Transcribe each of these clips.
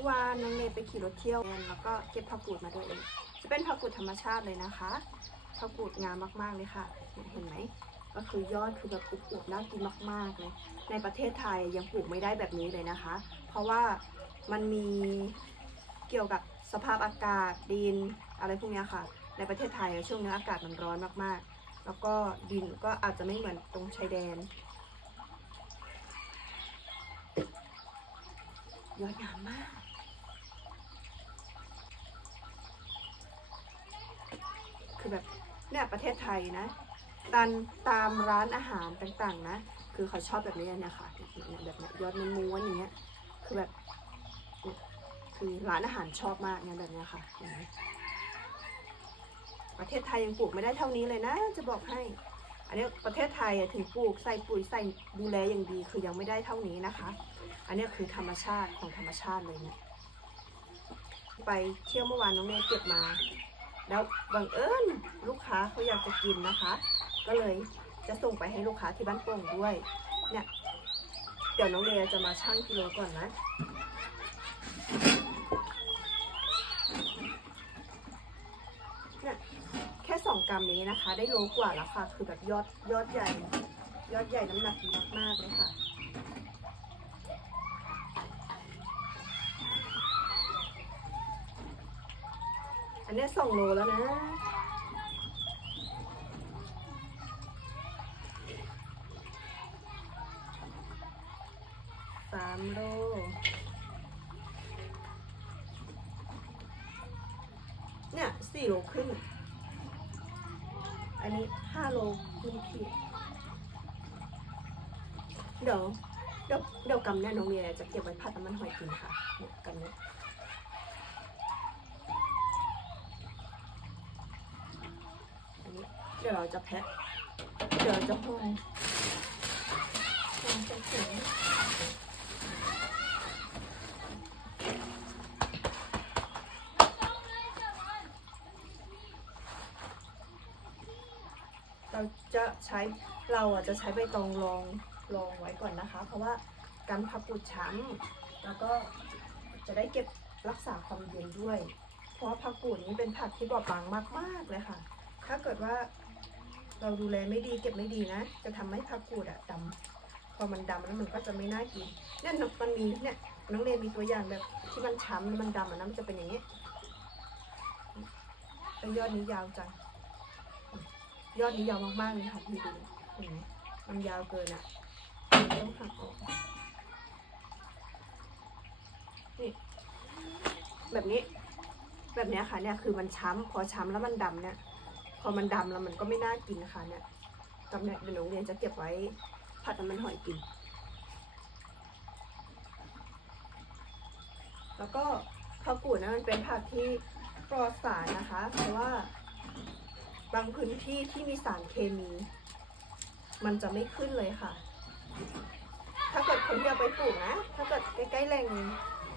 มื่อวานน้องเนยไปขี่รถเที่ยวแล้วก็เก็บผักกูดมาด้วยเองจะเป็นผักกูดธรรมชาติเลยนะคะผักกูดงามมากๆเลยค่ะ เห็นไหมก็คือยอดคือแบบอุบๆน่ากินมากๆเลย ในประเทศไทยยังปลูกไม่ได้แบบนี้เลยนะคะ เพราะว่ามันมีเกี่ยวกับสภาพอากาศดินอะไรพวกนี้ค่ะ ในประเทศไทยช่วงนี้อากาศมันร้อนมากๆ แล้วก็ดินก็อาจจะไม่เหมือนตรงชายแดน ยอดงามมาก คือแบบเนี่ยประเทศไทยนะตามตามร้านอาหารต่างๆนะ คือเขาชอบแบบนี้นี่ยค่ะเนี่ยแบบนี้ยอดมันม้วนอย่างเงี้ยคือแบบคือร้านอาหารชอบมากเนี่ยแบบนี้ค่ะประเทศไทยยังปลูกไม่ได้เท่านี้เลยนะจะบอกให้ อันนี้ประเทศไทยถึงปลูกใส่ปุ๋ยใส่ดูแลอย่างดีคือยังไม่ได้เท่านี้นะคะ อันนี้คือธรรมชาติของธรรมชาติเลยเนี่ยไปเที่ยวเมื่อวานน้องเมย์เก็บมา แล้วบังเอิญลูกค้าเขาอยากจะกินนะคะ ก็เลยจะส่งไปให้ลูกค้าที่บ้านโป่งด้วย เนี่ย เดี๋ยวน้องเมย์จะมาชั่งกิโลก่อนนะเนี่ยแค่สองกรัมนี้นะคะ ได้โลกว่าแล้วค่ะ คือแบบยอดยอดใหญ่ ยอดใหญ่น้ำหนักดีมากๆเลยค่ะ อันนี้สองโลแล้วนะ สามโลเนี่ยสี่โลครึ่ง อันนี้ห้าโลครึ่งขีดเดี๋ยวเดี๋ยวเดี๋ยวกำเนี่ยน้องเมียจะเก็บไว้ผัดน้ำมันหอยกินค่ะเนี่ยกำเนี่ย อันนี้เดี๋ยวเราจะแพ็คเดี๋ยวเราจะห่อห่อใส่ถุงเราจะใช้เราอะจะใช้ใบตองรองรองไว้ก่อนนะคะ เพราะว่าการพับปูดช้ำแล้วก็จะได้เก็บรักษาความเย็นด้วย เพราะผักกูดนี้เป็นผักที่บอบบางมาก ๆ เลยค่ะ ถ้าเกิดว่า เราดูแลไม่ดีเก็บไม่ดีนะ จะทำให้ผักกูดอะดำพอมันดำแล้วมันก็จะไม่น่ากินเนี่ยมันมีเนี่ยน้องเรนมีตัวอย่างแบบที่มันช้ำมันดำอะนะมันจะเป็นอย่างนี้แล้วยอดนี้ยาวจังยอดนี้ยาวมากๆเลยค่ะพี่ดูเห็นไหมมันยาวเกินอะต้องหักออกนี่แบบนี้ แบบเนี้ยค่ะเนี่ยคือมันช้ำพอช้ำแล้วมันดำเนี่ย พอมันดำแล้วมันก็ไม่น่ากินค่ะเนี่ยตำเนี่ยเดี๋ยวน้องเรียนจะเก็บไว้ผัดน้ำมันหอยกิน แล้วก็ผักกูดนะมันเป็นผักที่ปลอดสารนะคะ เพราะว่า บางพื้นที่ที่มีสารเคมี มันจะไม่ขึ้นเลยค่ะ ถ้าเกิดคนที่เอาไปปลูกนะ ถ้าเกิดใกล้ๆแหล่ง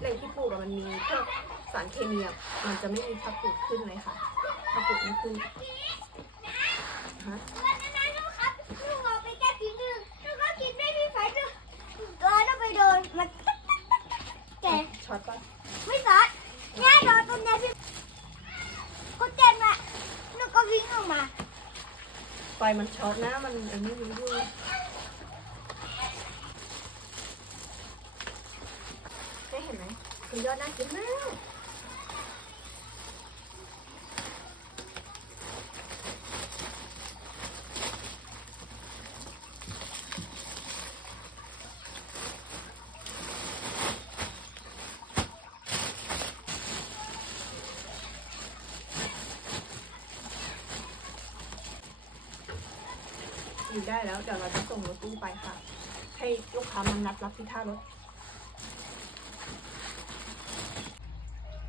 แหล่งที่ปลูกอะมันมีพวกสารเคมีมันจะไม่มีผักกูดขึ้นเลยค่ะ ผักกูดไม่ขึ้นฮะลูกเอาไปแก้กินดึงแล้วก็กินไม่มีไฟดึงก็ต้องไปโดนมันแกช็อตปะไม่สอดเนี่ยโดนตรงเนี้ยพี่ก็เจ็บอะลูกก็วิ่งออกมาไฟมันช็อตนะมันไอ้นี่อยู่ด้วยได้เห็นไหมคือยอดน่ากินมาก อยู่ได้แล้ว เดี๋ยวเราจะส่งรถตู้ไปค่ะ ให้ลูกค้ามานัดรับที่ท่ารถ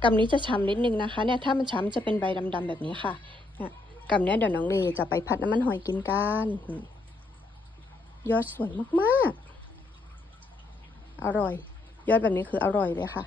กำนี้จะช้ำนิดนึงนะคะเนี่ยถ้ามันช้ำจะเป็นใบดำๆแบบนี้ค่ะเนี่ยกำเนี้ยเดี๋ยวน้องเลจะไปผัดน้ำมันหอยกินกันยอดสวยมากๆ อร่อย ยอดแบบนี้คืออร่อยเลยค่ะ